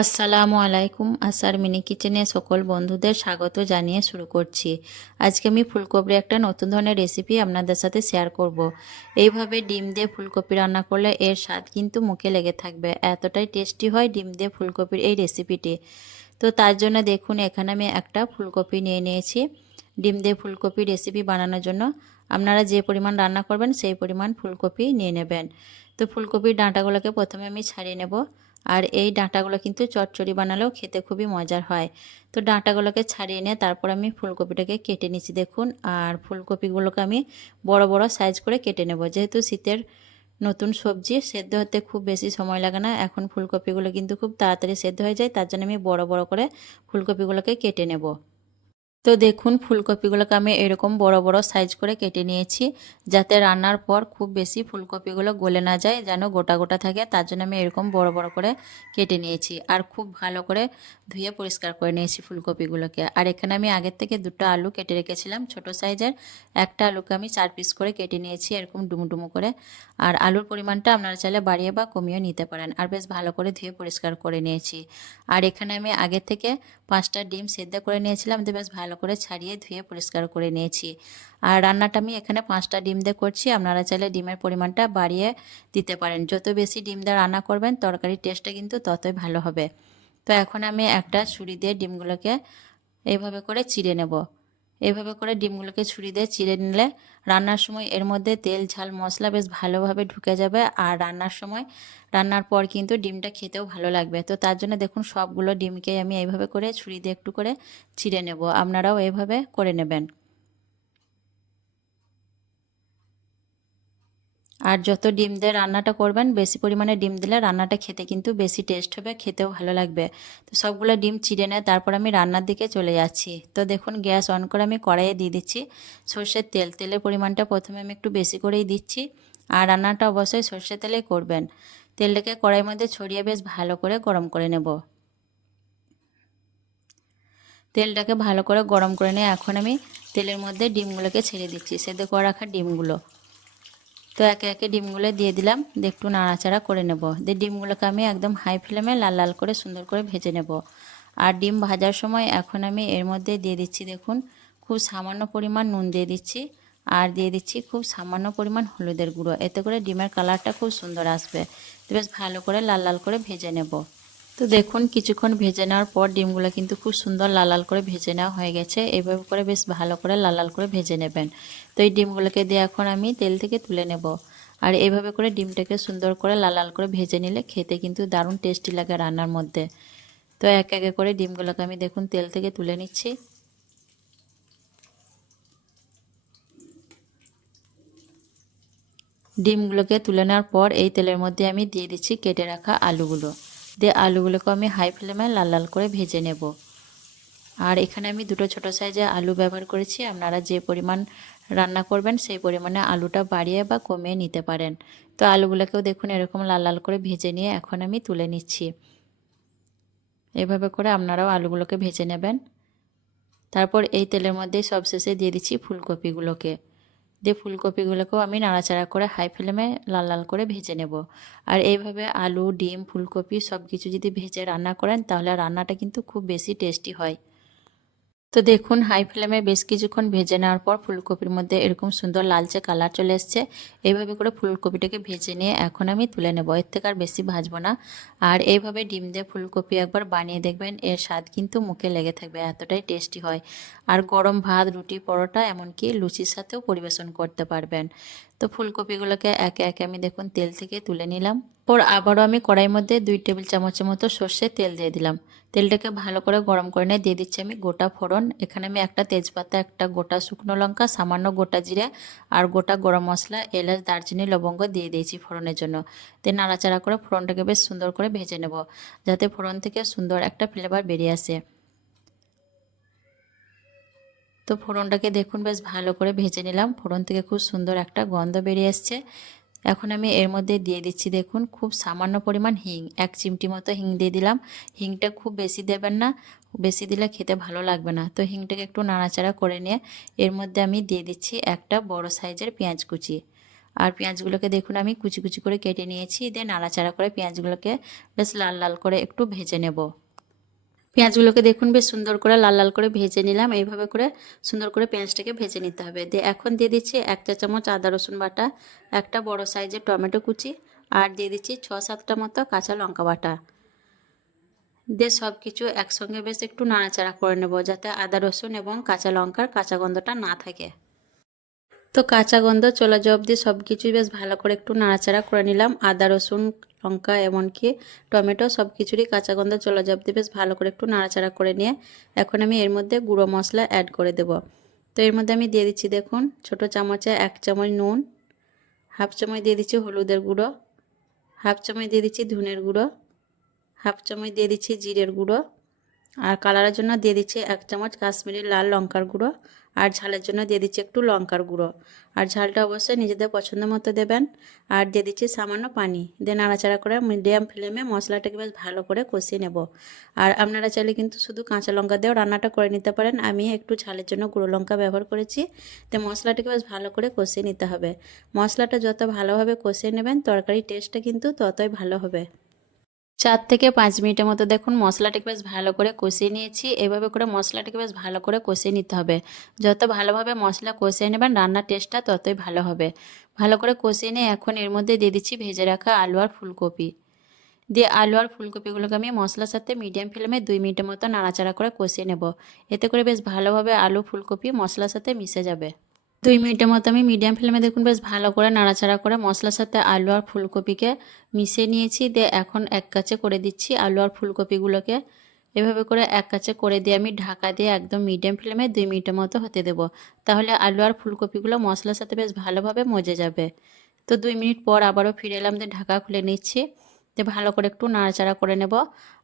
আসসালামু আলাইকুম, আসার মিনি কিচেনে সকল বন্ধুদের স্বাগত জানিয়ে শুরু করছি। আজকে আমি ফুলকপির একটা নতুন ধরনের রেসিপি আপনাদের সাথে শেয়ার করব। এইভাবে ডিম দিয়ে ফুলকপি রান্না করলে এর স্বাদ কিন্তু মুখে লেগে থাকবে। এতটাই টেস্টি হয় ডিম দিয়ে ফুলকপির এই রেসিপিটি। তো তার জন্য দেখুন, এখানে আমি একটা ফুলকপি নিয়ে নিয়েছি। ডিম দিয়ে ফুলকপি রেসিপি বানানোর জন্য আপনারা যে পরিমাণ রান্না করবেন সেই পরিমাণ ফুলকপি নিয়ে নেবেন। তো ফুলকপির ডাঁটাগুলোকে প্রথমে আমি ছাড়িয়ে নেব। আর এই ডাঁটাগুলো কিন্তু চটচড়ি বানালেও খেতে খুবই মজার হয়। তো ডাঁটাগুলোকে ছাড়িয়ে নিয়ে তারপর আমি ফুলকপিটাকে কেটে নিচ্ছি, দেখুন। আর ফুলকপিগুলোকে আমি বড় বড় সাইজ করে কেটে নেব। যেহেতু শীতের নতুন সবজি, সেদ্ধ হতে খুব বেশি সময় লাগে না। এখন ফুলকপিগুলো কিন্তু খুব তাড়াতাড়ি সেদ্ধ হয়ে যায়, তার জন্য আমি বড় বড় করে ফুলকপিগুলোকে কেটে নেব। তো দেখুন, ফুলকপিগুলোকে আমি এরকম বড় বড় সাইজ করে কেটে নিয়েছি যাতে রান্নার পর খুব বেশি ফুলকপিগুলো গলে না যায়, যেন গোটা গোটা থাকে। তার জন্য আমি এরকম বড় বড় করে কেটে নিয়েছি আর খুব ভালো করে ধুয়ে পরিষ্কার করে নিয়েছি ফুলকপিগুলোকে। আর এখানে আমি আগের থেকে দুটো আলু কেটে রেখেছিলাম ছোট সাইজের। একটা আলুকে আমি চার পিস করে কেটে নিয়েছি এরকম ডুমু ডুমু করে। আর আলুর পরিমাণটা আপনারা চাইলে বাড়িয়ে বা কমিয়ে নিতে পারেন। আর বেশ ভালো করে ধুয়ে পরিষ্কার করে নিয়েছি। আর এখানে আমি আগের থেকে পাঁচটা ডিম সেদ্ধ করে নিয়েছিলাম। তো বেশ ভালো করে ছাড়িয়ে ধুয়ে পরিষ্কার করে নিয়েছি। আর রান্নাটা আমি এখানে পাঁচটা ডিম দিয়ে করছি। আপনারা চাইলে ডিমের পরিমাণটা বাড়িয়ে দিতে পারেন। যত বেশি ডিম দিয়ে রান্না করবেন, তরকারির টেস্টটা কিন্তু ততই ভালো হবে। তো এখন আমি একটা ছুরি দিয়ে ডিমগুলোকে এইভাবে করে চিড়ে নেব। এইভাবে করে ডিমগুলোকে ছুরি দিয়ে চিড়ে নিলে রান্নার সময় এর মধ্যে তেল, ঝাল, মশলা বেশ ভালোভাবে ঢুকে যাবে। আর রান্নার সময়, রান্নার পর কিন্তু ডিমটা খেতেও ভালো লাগবে। তো তার জন্য দেখুন সবগুলো ডিমকে আমি এইভাবে করে ছুরি দিয়ে একটু করে ছিঁড়ে নেব। আপনারাও এভাবে করে নেবেন। আর যত ডিম দিয়ে রান্নাটা করবেন, বেশি পরিমাণে ডিম দিলে রান্নাটা খেতে কিন্তু বেশি টেস্ট হবে, খেতেও ভালো লাগবে। তো সবগুলো ডিম চিড়ে নেয় তারপর আমি রান্নার দিকে চলে যাচ্ছি। তো দেখুন, গ্যাস অন করে আমি কড়াইয়ে দিয়ে দিচ্ছি। সর্ষের তেল, তেলের পরিমাণটা প্রথমে আমি একটু বেশি করেই দিচ্ছি। আর রান্নাটা অবশ্যই সর্ষের তেলেই করবেন। তেলটাকে কড়াইয়ের মধ্যে ছড়িয়ে বেশ ভালো করে গরম করে নেব। তেলটাকে ভালো করে গরম করে নিয়ে এখন আমি তেলের মধ্যে ডিমগুলোকে ছেড়ে দিচ্ছি, সেদ্ধ করে রাখা ডিমগুলো। তো একে একে ডিমগুলো দিয়ে দিলাম, দিয়ে একটু নাড়াচাড়া করে নেব। দিয়ে ডিমগুলোকে আমি একদম হাই ফ্লেমে লাল লাল করে সুন্দর করে ভেজে নেব। আর ডিম ভাজার সময় এখন আমি এর মধ্যে দিয়ে দিচ্ছি দেখুন, খুব সামান্য পরিমাণ নুন দিয়ে দিচ্ছি। আর দিয়ে দিচ্ছি খুব সামান্য পরিমাণ হলুদের গুঁড়ো, এতে করে ডিমের কালারটা খুব সুন্দর আসবে। বেশ ভালো করে লাল লাল করে ভেজে নেব। তো দেখুন, কিছুক্ষণ ভেজে নেওয়ার পর ডিমগুলো কিন্তু খুব সুন্দর লাল লাল করে ভেজে নেওয়া হয়ে গেছে। এভাবে করে বেশ ভালো করে লাল লাল করে ভেজে নেবেন। তো এই ডিমগুলোকে দিয়ে এখন আমি তেল থেকে তুলে নেব। আর এইভাবে করে ডিমটাকে সুন্দর করে লাল লাল করে ভেজে নিলে খেতে কিন্তু দারুণ টেস্টি লাগে রান্নার মধ্যে। তো এক একে করে ডিমগুলোকে আমি দেখুন, তেল থেকে তুলে নিচ্ছি। ডিমগুলোকে তুলে নেওয়ার পর এই তেলের মধ্যে আমি দিয়ে দিচ্ছি কেটে রাখা আলুগুলো। দিয়ে আলুগুলোকে আমি হাই ফ্লেমে লাল লাল করে ভেজে নেব। আর এখানে আমি দুটো ছোট সাইজে আলু ব্যবহার করেছি। আপনারা যে পরিমাণ রান্না করবেন, সেই পরিমাণে আলুটা বাড়িয়ে বা কমিয়ে নিতে পারেন। তো আলুগুলোকেও দেখুন এরকম লাল লাল করে ভেজে নিয়ে এখন আমি তুলে নিচ্ছি। এভাবে করে আপনারাও আলুগুলোকে ভেজে নেবেন। তারপর এই তেলের মধ্যেই সবশেষে দিয়ে দিচ্ছি ফুলকপিগুলোকে। দিয়ে ফুলকপিগুলোকেও আমি নাড়াচাড়া করে হাই ফ্লেমে লাল লাল করে ভেজে নেব। আর এইভাবে আলু, ডিম, ফুলকপি সব কিছু যদি ভেজে রান্না করেন, তাহলে রান্নাটা কিন্তু খুব বেশি টেস্টি হয়। তো দেখুন, হাই ফ্লেমে বেশ কিছুক্ষণ ভেজে নেওয়ার পর ফুলকপির মধ্যে এরকম সুন্দর লালচে কালার চলে এসছে। এইভাবে করে ফুলকপিটাকে ভেজে নিয়ে এখন আমি তুলে নেব। এর থেকে আর বেশি ভাজবো না। আর এইভাবে ডিম দিয়ে ফুলকপি একবার বানিয়ে দেখবেন, এর স্বাদ কিন্তু মুখে লেগে থাকবে, এতটাই টেস্টি হয়। আর গরম ভাত, রুটি, পরোটা, এমনকি লুচির সাথেও পরিবেশন করতে পারবেন। তো ফুলকপিগুলোকে একে একে আমি দেখুন তেল থেকে তুলে নিলাম। পর আবারও আমি কড়াইয়ের মধ্যে দুই টেবিল চামচের মতো সর্ষের তেল দিয়ে দিলাম। তেলটাকে ভালো করে গরম করে নিয়ে দিয়ে দিচ্ছি আমি গোটা ফোড়ন। এখানে আমি একটা তেজপাতা, একটা গোটা শুকনো লঙ্কা, সামান্য গোটা জিরে আর গোটা গরম মশলা, এলাচ, দারচিনি, লবঙ্গ দিয়ে দিয়েছি ফোড়নের জন্য। দিয়ে নাড়াচাড়া করে ফোড়নটাকে বেশ সুন্দর করে ভেজে নেব, যাতে ফোড়ন থেকে সুন্দর একটা ফ্লেভার বেরিয়ে আসে। তো ফোড়নটাকে দেখুন, বেশ ভালো করে ভেজে নিলাম। ফোড়ন থেকে খুব সুন্দর একটা গন্ধ বেরিয়ে এসছে। এখন আমি এর মধ্যে দিয়ে দিচ্ছি, দেখুন, খুব সামান্য পরিমাণ হিং। এক চিমটি মতো হিং দিয়ে দিলাম। হিংটা খুব বেশি দেবেন না, বেশি দিলে খেতে ভালো লাগবে না। তো হিংটাকে একটু নাড়াচাড়া করে নিয়ে এর মধ্যে আমি দিয়ে দিচ্ছি একটা বড় সাইজের পেঁয়াজ কুচি। আর পেঁয়াজগুলোকে দেখুন, আমি কুচি কুচি করে কেটে নিয়েছি। দিয়ে নাড়াচাড়া করে পেঁয়াজগুলোকে বেশ লাল লাল করে একটু ভেজে নেব। পেঁয়াজগুলোকে দেখুন, বেশ সুন্দর করে লাল লাল করে ভেজে নিলাম। এইভাবে করে সুন্দর করে পেঁয়াজটাকে ভেজে নিতে হবে। দিয়ে এখন দিয়ে দিচ্ছি এক চা চামচ আদা রসুন বাটা, একটা বড় সাইজের টমেটো কুচি, আর দিয়ে দিচ্ছি ছ সাতটা মতো কাঁচা লঙ্কা বাটা। দিয়ে সব কিছু একসঙ্গে বেশ একটু নাড়াচাড়া করে নেব, যাতে আদা রসুন এবং কাঁচা লঙ্কার কাঁচা গন্ধটা না থাকে। তো কাঁচা গন্ধ, চলে যাওয়া অবধি সব কিছুই বেশ ভালো করে একটু নাড়াচাড়া করে নিলাম। আদা, রসুন, লঙ্কা, এমনকি টমেটো সব কিছুরই কাঁচা গন্ধ, চলে যাওয়া অবধি বেশ ভালো করে একটু নাড়াচাড়া করে নিয়ে এখন আমি এর মধ্যে গুঁড়ো মশলা অ্যাড করে দেব। তো এর মধ্যে আমি দিয়ে দিচ্ছি দেখুন, ছোট চামচে এক চামচ নুন, হাফ চামচ দিয়ে দিচ্ছি হলুদের গুঁড়ো, হাফ চামচ দিয়ে দিচ্ছি ধনের গুঁড়ো, হাফ চামচ দিয়ে দিচ্ছি জিরের গুঁড়ো আর কালারের জন্য দিয়ে দিচ্ছি এক চামচ কাশ্মীরি লাল লঙ্কার গুঁড়ো আর ঝালের জন্য দিয়ে দিচ্ছি একটু লঙ্কার গুঁড়ো। আর ঝালটা অবশ্যই নিজেদের পছন্দ মতো দেবেন। আর দিয়ে দিচ্ছি সামান্য পানি। দিয়ে নাড়াচাড়া করে মিডিয়াম ফ্লেমে মশলাটাকে বেশ ভালো করে কষিয়ে নেব। আর আপনারা চাইলে কিন্তু শুধু কাঁচা লঙ্কা দিয়েও রান্নাটা করে নিতে পারেন। আমি একটু ঝালের জন্য গুঁড়ো লঙ্কা ব্যবহার করেছি। তো মশলাটাকে বেশ ভালো করে কষিয়ে নিতে হবে। মশলাটা যত ভালোভাবে কষিয়ে নেবেন, তরকারির টেস্টটা কিন্তু ততই ভালো হবে। চার থেকে পাঁচ মিনিটের মতো দেখুন মশলাটাকে বেশ ভালো করে কষিয়ে নিয়েছি। এভাবে করে মশলাটাকে বেশ ভালো করে কষিয়ে নিতে হবে। যত ভালোভাবে মশলা কষিয়ে নেবেন, রান্নার টেস্টটা ততই ভালো হবে। ভালো করে কষিয়ে নিয়ে এখন এর মধ্যে দিয়ে দিচ্ছি ভেজে রাখা আলু আর ফুলকপি। দিয়ে আলু আর ফুলকপিগুলোকে আমি মশলার সাথে মিডিয়াম ফ্লেমে দুই মিনিটের মতো নাড়াচাড়া করে কষিয়ে নেব। এতে করে বেশ ভালোভাবে আলু, ফুলকপি মশলার সাথে মিশে যাবে। দুই মিনিটের মতো আমি মিডিয়াম ফ্লেমে দেখুন, বেশ ভালো করে নাড়াচাড়া করে মশলার সাথে আলু আর ফুলকপিকে মিশিয়ে নিয়েছি। দিয়ে এখন এক কাছে করে দিচ্ছি আলু আর ফুলকপিগুলোকে। এভাবে করে এক কাছে করে দিয়ে আমি ঢাকা দিয়ে একদম মিডিয়াম ফ্লেমে দুই মিনিটের মতো হতে দেবো। তাহলে আলু আর ফুলকপিগুলো মশলার সাথে বেশ ভালোভাবে মজে যাবে। তো দুই মিনিট পর আবারও ফিরে এলাম, দিয়ে ঢাকা খুলে নিচ্ছি। দিয়ে ভালো করে একটু নাড়াচাড়া করে নেব।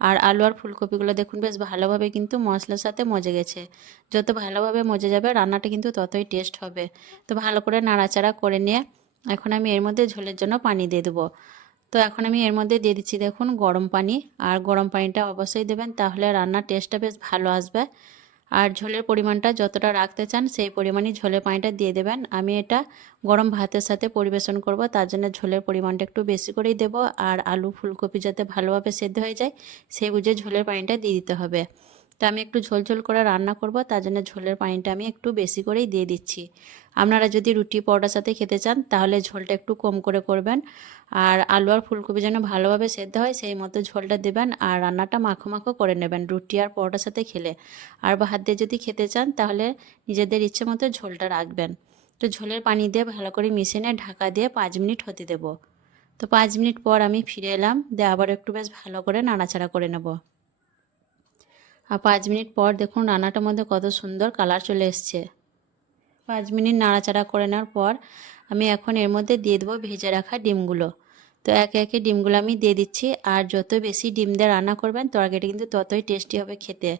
আর আলু আর ফুলকপিগুলো দেখুন, বেশ ভালোভাবে কিন্তু মশলার সাথে মজে গেছে। যত ভালোভাবে মজে যাবে, রান্নাটা কিন্তু ততই টেস্ট হবে। তো ভালো করে নাড়াচাড়া করে নিয়ে এখন আমি এর মধ্যে ঝোলের জন্য পানি দিয়ে দেবো। তো এখন আমি এর মধ্যে দিয়ে দিচ্ছি দেখুন গরম পানি। আর গরম পানিটা অবশ্যই দেবেন, তাহলে রান্নার টেস্টটা বেশ ভালো আসবে। আর ঝোলের পরিমাণটা যতটা রাখতে চান, সেই পরিমাণই ঝোলের পানিটা দিয়ে দেবেন। আমি এটা গরম ভাতের সাথে পরিবেশন করব, তার জন্য ঝোলের পরিমাণটা একটু বেশি করেই দেব। আর আলু ফুলকপি যাতে ভালোভাবে সেদ্ধ হয়ে যায়, সেই বুঝে ঝোলের পানিটা দিয়ে দিতে হবে। তো আমি একটু ঝোল ঝোল করে রান্না করব, তার জন্য ঝোলের পানিটা আমি একটু বেশি করেই দিয়ে দিচ্ছি। আপনারা যদি রুটি, পরোটার সাথে খেতে চান, তাহলে ঝোলটা একটু কম করে করবেন। আর আলু আর ফুলকপি যেন ভালোভাবে সেদ্ধ হয়, সেই মতো ঝোলটা দেবেন আর রান্নাটা মাখো মাখো করে নেবেন রুটি আর পরোটার সাথে খেলে। আর ভাত দিয়ে যদি খেতে চান, তাহলে নিজেদের ইচ্ছে মতো ঝোলটা রাখবেন। তো ঝোলের পানি দিয়ে ভালো করে মিশিয়ে ঢাকা দিয়ে পাঁচ মিনিট হতে দেব। তো পাঁচ মিনিট পর আমি ফিরে এলাম, দিয়ে আবার একটু বেশ ভালো করে নাড়াচাড়া করে নেব। আর পাঁচ মিনিট পর দেখুন রান্নাটার মধ্যে কত সুন্দর কালার চলে এসছে। পাঁচ মিনিট নাড়াচাড়া করে নেওয়ার পর আমি এখন এর মধ্যে দিয়ে দেবো ভেজে রাখা ডিমগুলো। তো একে একে ডিমগুলো আমি দিয়ে দিচ্ছি আর যত বেশি ডিম দিয়ে রান্না করবেন তরকারিটা কিন্তু ততই টেস্টি হবে খেতে।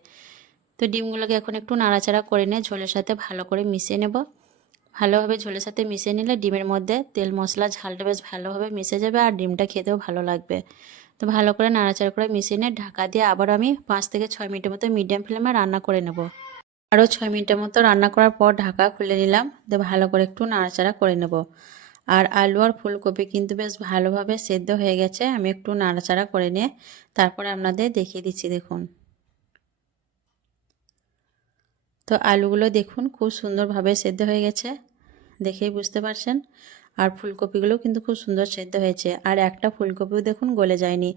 তো ডিমগুলোকে এখন একটু নাড়াচাড়া করে নিয়ে ঝোলের সাথে ভালো করে মিশিয়ে নেব। ভালোভাবে ঝোলের সাথে মিশিয়ে নিলে ডিমের মধ্যে তেল মশলা ঝালটা বেশ ভালোভাবে মিশে যাবে আর ডিমটা খেতেও ভালো লাগবে। তো ভালো করে নাড়াচাড়া করে মিশিয়ে ঢাকা দিয়ে আবার আমি পাঁচ থেকে ছয় মিনিটের মতো মিডিয়াম ফ্লেমে রান্না করে নেব। আরও ছয় মিনিটের মতো রান্না করার পর ঢাকা খুলে নিলাম তো ভালো করে একটু নাড়াচাড়া করে নেব। আর আলু আর ফুলকপি কিন্তু বেশ ভালোভাবে সেদ্ধ হয়ে গেছে, আমি একটু নাড়াচাড়া করে নিয়ে তারপরে আপনাদের দেখিয়ে দিচ্ছি, দেখুন। তো আলুগুলো দেখুন, খুব সুন্দরভাবে সেদ্ধ হয়ে গেছে, দেখেই বুঝতে পারছেন। আর ফুলকপিগুলো কিন্তু খুব সুন্দর সেদ্ধ হয়েছে। আর একটা ফুলকপিও দেখুন গলে যায়নি।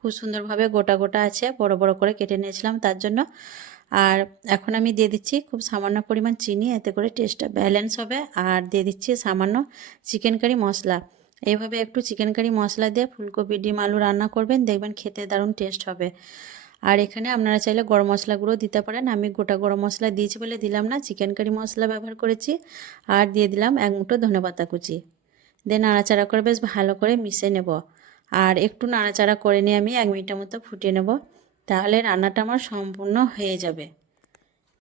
খুব সুন্দরভাবে গোটা গোটা আছে, বড় বড় করে কেটে নিয়েছিলাম তার জন্য। আর এখন আমি দিয়ে দিচ্ছি খুব সামান্য পরিমাণ চিনি, এতে করে টেস্টটা ব্যালেন্স হবে। আর দিয়ে দিচ্ছি সামান্য চিকেন কারি মশলা। এইভাবে একটু চিকেন কারি মশলা দিয়ে ফুলকপি, ডিম, আলু রান্না করবেন, দেখবেন খেতে দারুণ টেস্ট হবে। আর এখানে আপনারা চাইলে গরম মশলাগুলো দিতে পারেন। আমি গোটা গরম মশলা দিয়েছি বলে দিলাম না চিকেন কারি মশলা ব্যবহার করেছি। আর দিয়ে দিলাম এক মুঠো ধনেপাতা কুচি। দিয়ে নাড়াচাড়া করে বেশ ভালো করে মিশে নেব। আর একটু নাড়াচাড়া করে নিয়ে আমি এক মিনিটের মতো ফুটিয়ে নেব, তাহলে রান্নাটা আমার সম্পূর্ণ হয়ে যাবে।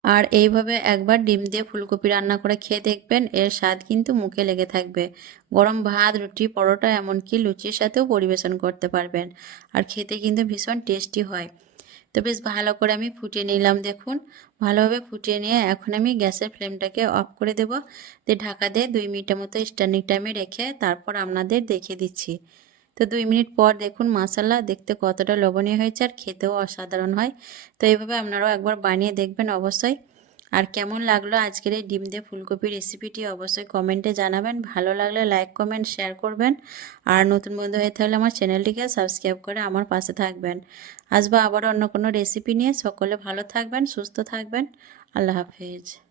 আর এইভাবে একবার ডিম দিয়ে ফুলকপি রান্না করে খেয়ে দেখবেন এর স্বাদ কিন্তু মুখে লেগে থাকবে। গরম ভাত, রুটি, পরোটা, এমনকি লুচির সাথেও পরিবেশন করতে পারবেন। আর খেতে কিন্তু ভীষণ টেস্টি হয়। তো বেশ ভালো করে আমি ফুটিয়ে নিলাম, দেখুন। ভালোভাবে ফুটিয়ে নিয়ে এখন আমি গ্যাসের ফ্লেমটাকে অফ করে দেব। দিয়ে ঢাকা দিয়ে দুই মিনিটের মতো স্ট্যান্ডিং টাইমে রেখে তারপর আপনাদের দেখে দিচ্ছি। তো দুই মিনিট পর দেখুন মশালা দেখতে কতটা লবণীয় হয়েছে আর খেতেও অসাধারণ হয়। তো এইভাবে আপনারাও একবার বানিয়ে দেখবেন অবশ্যই। আর কেমন লাগল আজকের এই ডিম দিয়ে ফুলকপি রেসিপিটি অবশ্যই কমেন্টে জানাবেন। ভালো লাগলে লাইক কমেন্ট শেয়ার করবেন। আর নতুন বন্ধু হয়ে থাকলে আমার চ্যানেলটিকে সাবস্ক্রাইব করে আমার পাশে থাকবেন। আসব আবার অন্য কোনো রেসিপি নিয়ে। সকলে ভালো থাকবেন, সুস্থ থাকবেন। আল্লাহ হাফেজ।